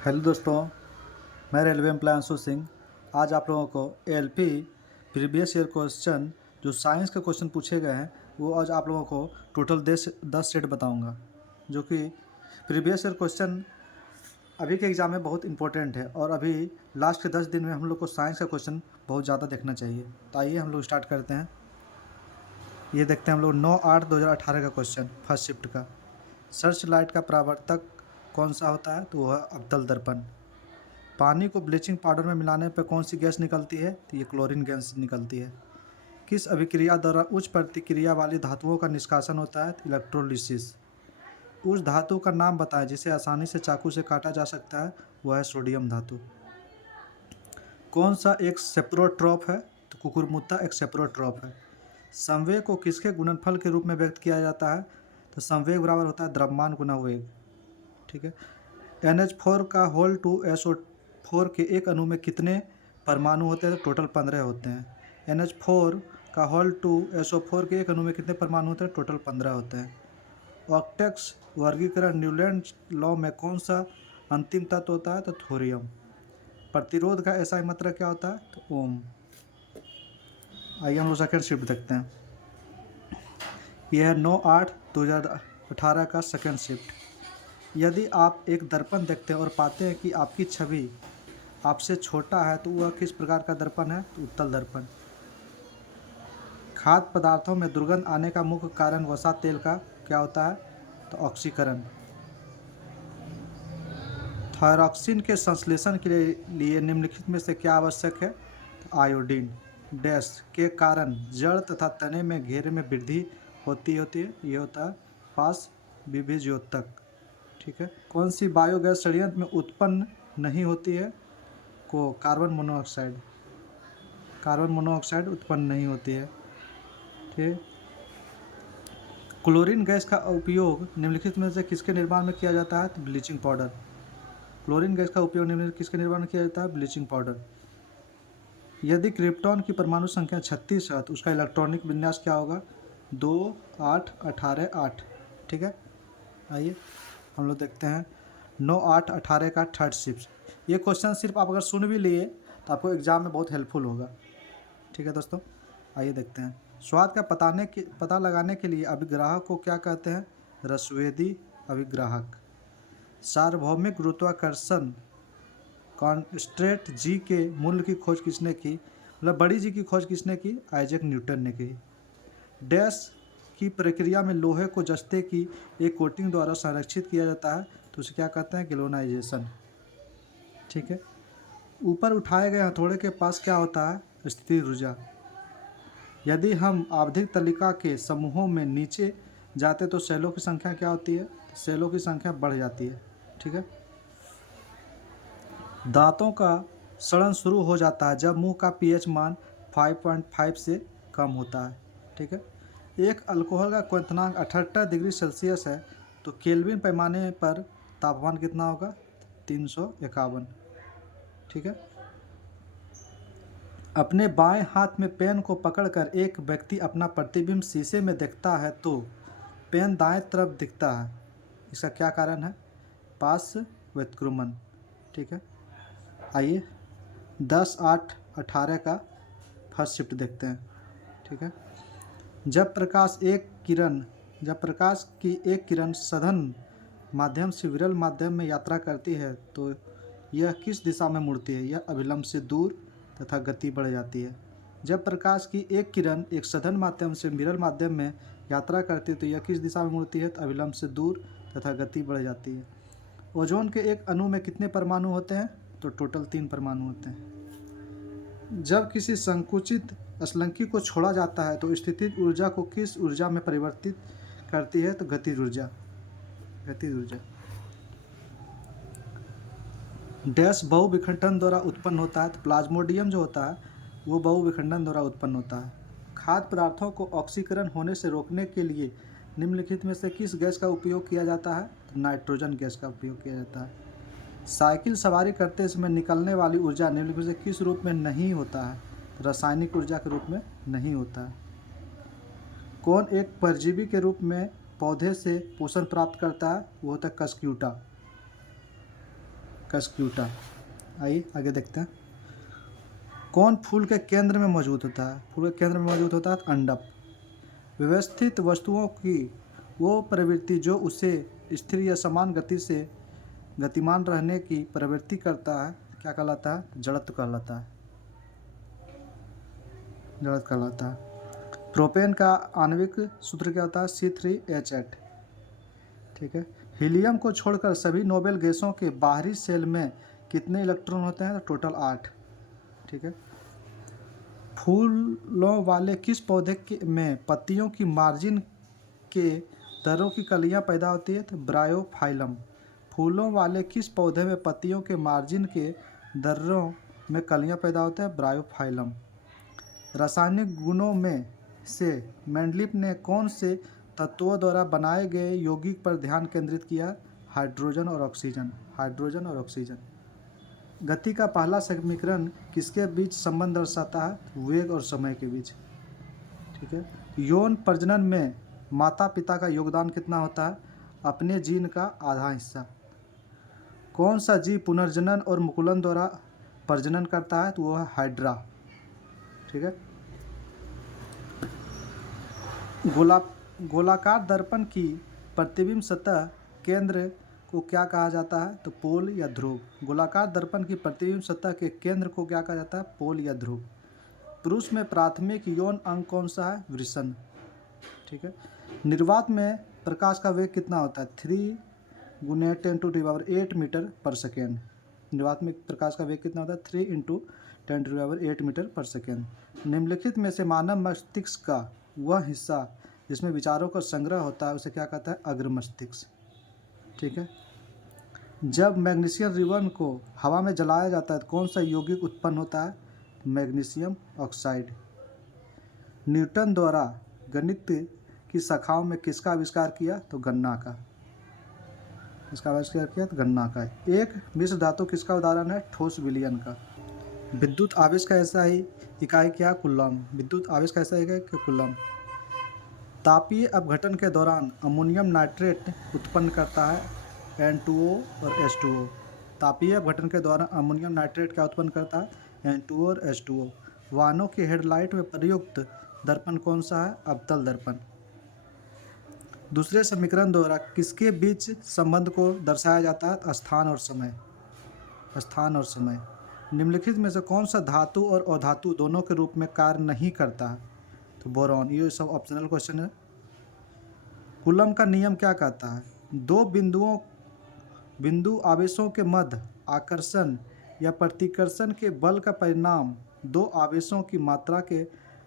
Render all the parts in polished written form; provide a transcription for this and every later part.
Hello दोस्तों, मैं railway employ Anshu Singh. आज आप लोगों को एएलपी प्रीवियस ईयर क्वेश्चन जो साइंस के क्वेश्चन पूछे गए हैं वो आज आप लोगों को टोटल 10 सेट बताऊंगा, जो कि प्रीवियस ईयर क्वेश्चन अभी के एग्ज़ाम में बहुत इंपॉर्टेंट है और अभी लास्ट के 10 दिन में हम लोग को साइंस का क्वेश्चन बहुत ज़्यादा देखना चाहिए। तो आइए हम लोग स्टार्ट करते हैं। ये देखते हैं हम लोग 9/8/2018 का क्वेश्चन फर्स्ट शिफ्ट का। सर्च लाइट का परावर्तक कौन सा होता है? तो वह अवतल दर्पण। पानी को ब्लीचिंग पाउडर में मिलाने पर कौन सी गैस निकलती है? तो ये क्लोरीन गैस निकलती है। किस अभिक्रिया द्वारा उच्च प्रतिक्रिया वाली धातुओं का निष्कासन होता है? तो इलेक्ट्रोलिसिस। उस धातु का नाम बताएं जिसे आसानी से चाकू से काटा जा सकता है। वह है सोडियम धातु। कौन सा एक सेप्रोट्रॉप है? तो कुकुरमुत्ता एक सेप्रोट्रॉप है। संवेग को किसके गुणनफल के रूप में व्यक्त किया जाता है? तो संवेग बराबर होता है द्रव्यमान गुना वेग। ठीक है। NH4 का होल टू SO4 के एक अणु में कितने परमाणु होते हैं? तो टोटल 15 होते हैं। NH4 का होल टू SO4 के एक अणु में कितने परमाणु होते हैं? टोटल 15 होते हैं। ऑक्टेक्स वर्गीकरण न्यूलैंड लॉ में कौन सा अंतिम तत्व होता है? तो थोरियम। प्रतिरोध का SI मात्रक क्या होता है? तो ओम। आइए हम लोग सेकेंड शिफ्ट देखते हैं। यह है 9/8/2018 का सेकेंड शिफ्ट। यदि आप एक दर्पण देखते हैं और पाते हैं कि आपकी छवि आपसे छोटा है तो वह किस प्रकार का दर्पण है? तो उत्तल दर्पण। खाद्य पदार्थों में दुर्गंध आने का मुख्य कारण वसा तेल का क्या होता है? तो ऑक्सीकरण। थायरॉक्सिन के संश्लेषण के लिए निम्नलिखित में से क्या आवश्यक है? तो आयोडीन। डैश के कारण जड़ तथा तने में घेरे में वृद्धि होती है। ये होता है पास विभिजोतक। ठीक है। कौन सी बायोगैस षड्यंत्र में उत्पन्न नहीं होती है? को कार्बन मोनोऑक्साइड। कार्बन मोनोऑक्साइड उत्पन्न नहीं होती है। ठीक। क्लोरीन गैस का उपयोग निम्नलिखित में से किसके निर्माण में किया जाता है? तो ब्लीचिंग पाउडर। क्लोरीन गैस का उपयोग निम्नलिखित किसके निर्माण में किया जाता है? Bleaching powder. यदि क्रिप्टॉन की परमाणु संख्या 36 है तो उसका इलेक्ट्रॉनिक विन्यास क्या होगा? 2 8 18 8। ठीक है। आइए हम लोग देखते हैं 9/8/18 का थर्ड शिफ्ट। ये क्वेश्चन सिर्फ आप अगर सुन भी लिए तो आपको एग्जाम में बहुत हेल्पफुल होगा। ठीक है दोस्तों, आइए देखते हैं। स्वाद का पता लगाने के लिए अभिग्राहक को क्या कहते हैं? रसवेदी अभिग्राहक। सार्वभौमिक गुरुत्वाकर्षण कॉन्स्टेंट जी के मूल्य की खोज किसने की? मतलब बड़ी जी की खोज किसने की? आइजैक न्यूटन ने की। डैश की प्रक्रिया में लोहे को जस्ते की एक कोटिंग द्वारा संरक्षित किया जाता है तो उसे क्या कहते हैं? गैल्वेनाइजेशन। ठीक है। ऊपर उठाए गए हथौड़े के पास क्या होता है? स्थिति ऊर्जा। यदि हम आवधिक तालिका के समूहों में नीचे जाते तो सेलों की संख्या क्या होती है? सेलों की संख्या बढ़ जाती है। ठीक है। दांतों का सड़न शुरू हो जाता है जब मुंह का pH मान 5.5 से कम होता है। ठीक है। एक अल्कोहल का क्वथनांक 78 डिग्री सेल्सियस है तो केल्विन पैमाने पर तापमान कितना होगा? 351। ठीक है। अपने बाएं हाथ में पेन को पकड़कर एक व्यक्ति अपना प्रतिबिंब शीशे में देखता है तो पेन दाएं तरफ दिखता है। इसका क्या कारण है? पास व्युत्क्रमण। ठीक है। आइए 10/8/18 का फर्स्ट शिफ्ट देखते हैं। ठीक है। जब प्रकाश की एक किरण सघन माध्यम से विरल माध्यम में यात्रा करती है तो यह किस दिशा में मुड़ती है? यह अभिलंब से दूर तथा गति बढ़ जाती है। जब प्रकाश की एक किरण एक सघन माध्यम से विरल माध्यम में यात्रा करती है तो यह किस दिशा में मुड़ती है? तो अभिलंब से दूर तथा गति बढ़ जाती है। ओजोन के एक अणु में कितने परमाणु होते हैं? तो टोटल 3 परमाणु होते हैं। जब किसी संकुचित असलंकी को छोड़ा जाता है तो स्थितिज ऊर्जा को किस ऊर्जा में परिवर्तित करती है? तो गतिज ऊर्जा। गतिज ऊर्जा। डैश बहुविखंडन द्वारा उत्पन्न होता है। तो प्लाज्मोडियम जो होता है वो बहुविखंडन द्वारा उत्पन्न होता है। खाद्य पदार्थों को ऑक्सीकरण होने से रोकने के लिए निम्नलिखित में से किस गैस का उपयोग किया जाता है? तो नाइट्रोजन गैस का उपयोग किया जाता है। साइकिल सवारी करते समय निकलने वाली ऊर्जा निम्नलिखित में से किस रूप में नहीं होता है? तो रासायनिक ऊर्जा के रूप में नहीं होता है। कौन एक परजीवी के रूप में पौधे से पोषण प्राप्त करता है? वो होता है कस्क्यूटा। कस्क्यूटा। आइए आगे देखते हैं। कौन फूल के केंद्र में मौजूद होता है? फूल के केंद्र में मौजूद होता है अंडप। व्यवस्थित वस्तुओं की वो प्रवृत्ति जो उसे स्थिर या समान गति से गतिमान रहने की प्रवृत्ति करता है क्या कहलाता है? जड़त्व कहलाता है। जड़त्व कहलाता है। प्रोपेन का आणविक सूत्र क्या होता है? C3H8। ठीक है। हीलियम को छोड़कर सभी नोबेल गैसों के बाहरी शेल में कितने इलेक्ट्रॉन होते हैं? तो टोटल 8। ठीक है। फूलों वाले किस पौधे में पत्तियों की मार्जिन के दरों की कलियां पैदा होती है? तो ब्रायोफाइलम। फूलों वाले किस पौधे में पत्तियों के मार्जिन के दर्रों में कलियां पैदा होते हैं? ब्रायोफाइलम। रासायनिक गुणों में से मेंडलीफ ने कौन से तत्वों द्वारा बनाए गए यौगिक पर ध्यान केंद्रित किया? हाइड्रोजन और ऑक्सीजन। हाइड्रोजन और ऑक्सीजन। गति का पहला समीकरण किसके बीच संबंध दर्शाता है? वेग और समय के बीच। ठीक है। यौन प्रजनन में माता पिता का योगदान कितना होता है? अपने जीन का आधा हिस्सा। कौन सा जीव पुनर्जनन और मुकुलन द्वारा प्रजनन करता है? तो वो है हाइड्रा। ठीक है। गोलाकार दर्पण की प्रतिबिंब सतह केंद्र को क्या कहा जाता है? तो पोल या ध्रुव। गोलाकार दर्पण की प्रतिबिंब सतह के केंद्र को क्या कहा जाता है? पोल या ध्रुव। पुरुष में प्राथमिक यौन अंग कौन सा है? वृषण। ठीक है। निर्वात में प्रकाश का वेग कितना होता है? 3 × 10⁸ मीटर पर सेकेंड। निर्वात में प्रकाश का वेग कितना होता है? 3 × 10⁸ मीटर पर सेकेंड। निम्नलिखित में से मानव मस्तिष्क का वह हिस्सा जिसमें विचारों का संग्रह होता है उसे क्या कहता है? अग्र मस्तिष्क। ठीक है। जब मैग्नीशियम रिबन को हवा में जलाया जाता है तो कौन सा यौगिक उत्पन्न होता है? Magnesium oxide. न्यूटन द्वारा गणित की शाखाओं में किसका आविष्कार किया? तो गन्ना का। इसका आविष्कार किया तो गन्ना का। एक मिश्र धातु किसका उदाहरण है? ठोस विलयन का। विद्युत आवेश का ऐसा ही इकाई क्या? कूलम। विद्युत आवेश का ऐसा इकाई क्या? कूलम। तापीय अपघटन के दौरान अमोनियम नाइट्रेट उत्पन्न करता है N2O और H2O। तापीय अपघटन के दौरान अमोनियम नाइट्रेट क्या उत्पन्न करता है? N2O और H2O। वाहनों की हेडलाइट में प्रयुक्त दर्पण कौन सा है? अवतल दर्पण। दूसरे समीकरण द्वारा किसके बीच संबंध को दर्शाया जाता है? स्थान और समय। स्थान और समय। निम्नलिखित में से कौन सा धातु और अधातु दोनों के रूप में कार्य नहीं करता है? तो बोरॉन। ये सब ऑप्शनल क्वेश्चन है। कूलम का नियम क्या कहता है? दो बिंदु आवेशों के मध्य आकर्षण या प्रतिकर्षण के बल का परिणाम दो आवेशों की मात्रा के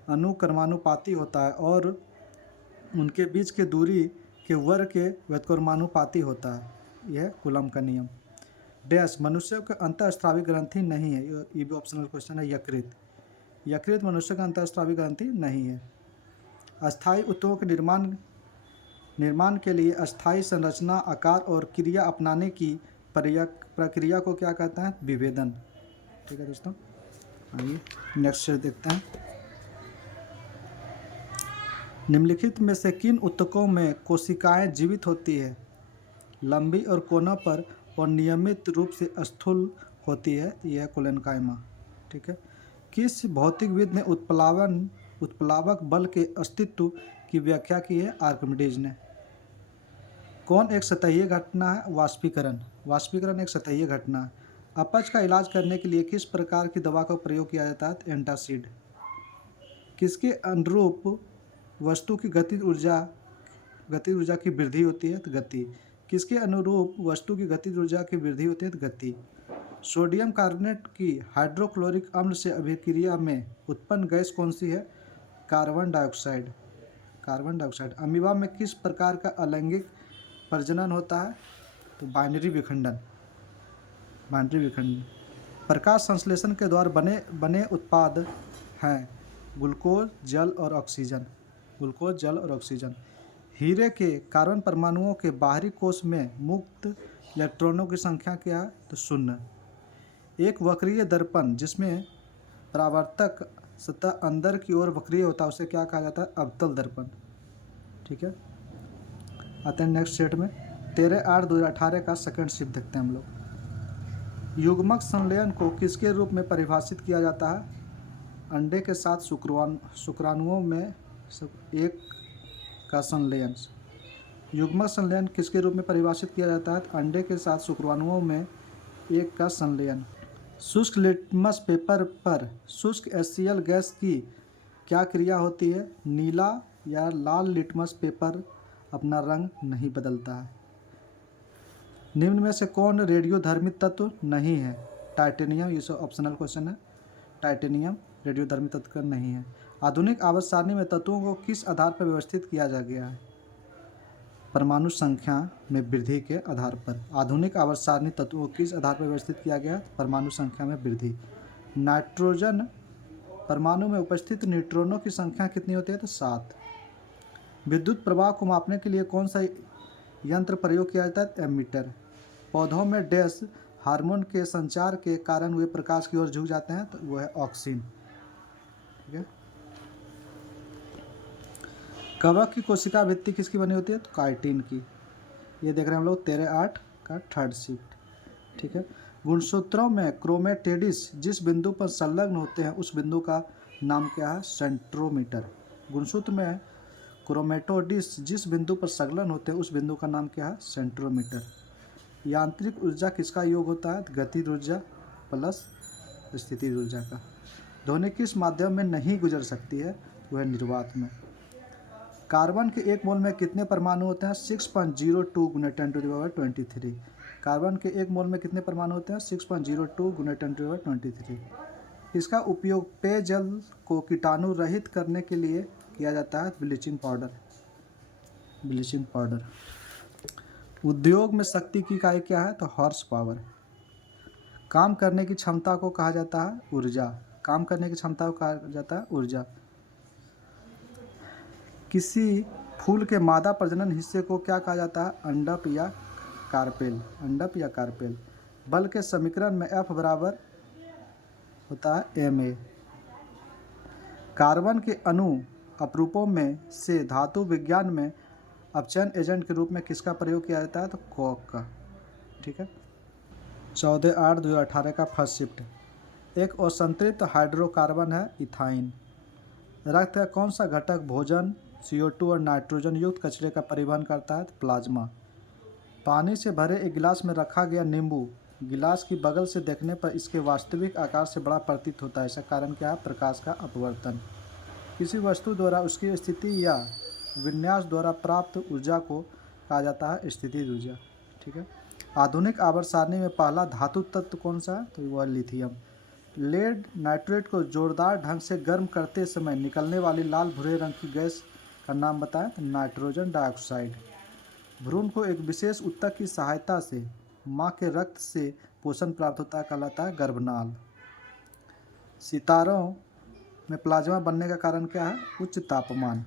अनुक्रमानुपाती होता है और उनके बीच के दूरी के वर्ग के व्युत्क्रमानुपाती होता है। यह कूलम का नियम। डैश मनुष्य के अंतःस्रावी ग्रंथि नहीं है। ये भी ऑप्शनल क्वेश्चन है। यकृत मनुष्य का अंतःस्रावी ग्रंथि नहीं है। अस्थायी उत्तकों के निर्माण के लिए अस्थायी संरचना, आकार और क्रिया अपनाने की प्रक्रिया को क्या कहते हैं? विभेदन। ठीक है दोस्तों, आइए नेक्स्ट देखते हैं। निम्नलिखित में से किन उत्तकों में कोशिकाएं जीवित होती है? लंबी और कोनों पर और नियमित रूप से स्थूल होती है। यह कोलेनकाइमा। ठीक है। किस भौतिकविद ने उत्प्लावक बल के अस्तित्व की व्याख्या की है? आर्किमिडीज ने। कौन एक सतहीय घटना है? वाष्पीकरण। वाष्पीकरण एक सतहीय घटना है। अपच का इलाज करने के लिए किस प्रकार की दवा का प्रयोग किया जाता है? एंटासिड। किसके अनुरूप वस्तु की गतिज ऊर्जा की वृद्धि होती है? तो गति। किसके अनुरूप वस्तु की गतिज ऊर्जा की वृद्धि होती है? तो गति। सोडियम कार्बोनेट की हाइड्रोक्लोरिक अम्ल से अभिक्रिया में उत्पन्न गैस कौन सी है? Carbon dioxide. Carbon dioxide. Amoeba में किस प्रकार का अलैंगिक प्रजनन होता है? तो बाइनरी विखंडन। प्रकाश संश्लेषण के द्वारा बने उत्पाद हैं ग्लूकोज, जल और ऑक्सीजन। हीरे के कार्बन परमाणुओं के बाहरी कोश में मुक्त इलेक्ट्रॉनों की संख्या क्या है? तो 0। एक वक्रीय दर्पण जिसमें परावर्तक सतह अंदर की ओर वक्रीय होता है उसे क्या कहा जाता है? अवतल दर्पण। ठीक है। आते हैं नेक्स्ट सेट में। 13/8/2018 का सेकंड शिफ्ट देखते हैं हम लोग। युग्मक संलयन को किसके रूप में परिभाषित किया जाता है? अंडे के साथ शुक्राणुओं में एक का संलयन। युग्मक संलयन किसके रूप में परिभाषित किया जाता है? अंडे के साथ शुक्राणुओं में एक का संलयन। शुष्क लिटमस पेपर पर शुष्क HCl गैस की क्या क्रिया होती है? नीला या लाल लिटमस पेपर अपना रंग नहीं बदलता है। निम्न में से कौन रेडियोधर्मी तत्व नहीं है? टाइटेनियम, ये सब ऑप्शनल क्वेश्चन है। टाइटेनियम रेडियोधर्मी तत्व नहीं है। आधुनिक आवर्त सारणी में तत्वों को किस आधार पर व्यवस्थित किया जा गया है? परमाणु संख्या में वृद्धि के आधार पर। आधुनिक आवर्त सारणी तत्वों को किस आधार पर व्यवस्थित किया गया? परमाणु संख्या में वृद्धि। नाइट्रोजन परमाणु में उपस्थित न्यूट्रॉनों की संख्या कितनी होती है? तो 7। विद्युत प्रवाह को मापने के लिए कौन सा यंत्र प्रयोग किया जाता है? एमीटर। पौधों में डैश हार्मोन के संचार के कारण वे प्रकाश की ओर झुक जाते हैं, तो वो है ऑक्सिन। ठीक है। कवक की कोशिका भित्ति किसकी बनी होती है? तो काइटिन की। ये देख रहे हैं हम लोग 13-8 का थर्ड शिफ्ट। ठीक है। गुणसूत्रों में क्रोमेटिड्स जिस बिंदु पर संलग्न होते हैं उस बिंदु का नाम क्या है? सेंट्रोमीटर। गुणसूत्र में क्रोमेटोडिस जिस बिंदु पर संलग्न होते हैं उस बिंदु का नाम क्या है? सेंट्रोमीटर। यांत्रिक ऊर्जा किसका योग होता है? गतिज ऊर्जा प्लस स्थितिज ऊर्जा का। ध्वनि किस माध्यम में नहीं गुजर सकती है? वह निर्वात में। कार्बन के एक मोल में कितने परमाणु होते हैं? 6.02 × 10⁻23। कार्बन के एक मोल में कितने परमाणु होते हैं? 6.02 × 10⁻23। इसका उपयोग पेयजल को कीटाणु रहित करने के लिए किया जाता है? Bleaching powder. Bleaching powder. उद्योग में शक्ति की इकाई क्या है? तो हॉर्स पावर। काम करने की क्षमता को कहा जाता है? ऊर्जा। काम करने की क्षमता को कहा जाता है? ऊर्जा। किसी फूल के मादा प्रजनन हिस्से को क्या कहा जाता है? अंडप या कार्पेल। अंडप या कार्पेल। बल के समीकरण में F बराबर होता है ma। कार्बन के अणु अपरूपों में से धातु विज्ञान में अपचयन एजेंट के रूप में किसका प्रयोग किया जाता है? तो कॉक का। ठीक है। 14/8/2018 का फर्स्ट शिफ्ट। एक असंतृप्त हाइड्रोकार्बन है इथाइन। रक्त का कौन सा घटक भोजन, CO2 और नाइट्रोजन युक्त कचरे का परिवहन करता है? तो प्लाज्मा। पानी से भरे एक गिलास में रखा गया नींबू गिलास की बगल से देखने पर इसके वास्तविक आकार से बड़ा प्रतीत होता है। इसका कारण क्या है? प्रकाश का अपवर्तन। किसी वस्तु द्वारा उसकी स्थिति या विन्यास द्वारा प्राप्त ऊर्जा को कहा जाता है स्थितिज ऊर्जा। ठीक है। आधुनिक आवर्त सारणी में पहला धातु तत्व कौन सा है? तो वह लिथियम। लेड नाइट्रेट को जोरदार ढंग से गर्म करते समय निकलने वाली लाल भूरे रंग की गैस का नाम बताएं? तो नाइट्रोजन डाइऑक्साइड। भ्रूण को एक विशेष ऊतक की सहायता से माँ के रक्त से पोषण प्राप्त होता है, कहलाता है गर्भनाल। सितारों में प्लाज्मा बनने का कारण क्या है? उच्च तापमान।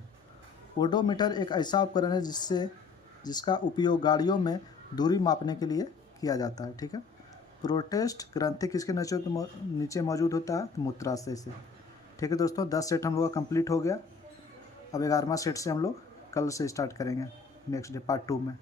ओडोमीटर एक ऐसा उपकरण है जिसका उपयोग गाड़ियों में दूरी मापने के लिए किया जाता है। ठीक है। प्रोटेस्ट ग्रंथि किसके नीचे मौजूद होता है? तो मूत्राशय से। ठीक है दोस्तों, 10 सेट हम लोग का कंप्लीट हो गया। अब 11वां सेट से हम लोग कल से स्टार्ट करेंगे नेक्स्ट डे पार्ट 2 में।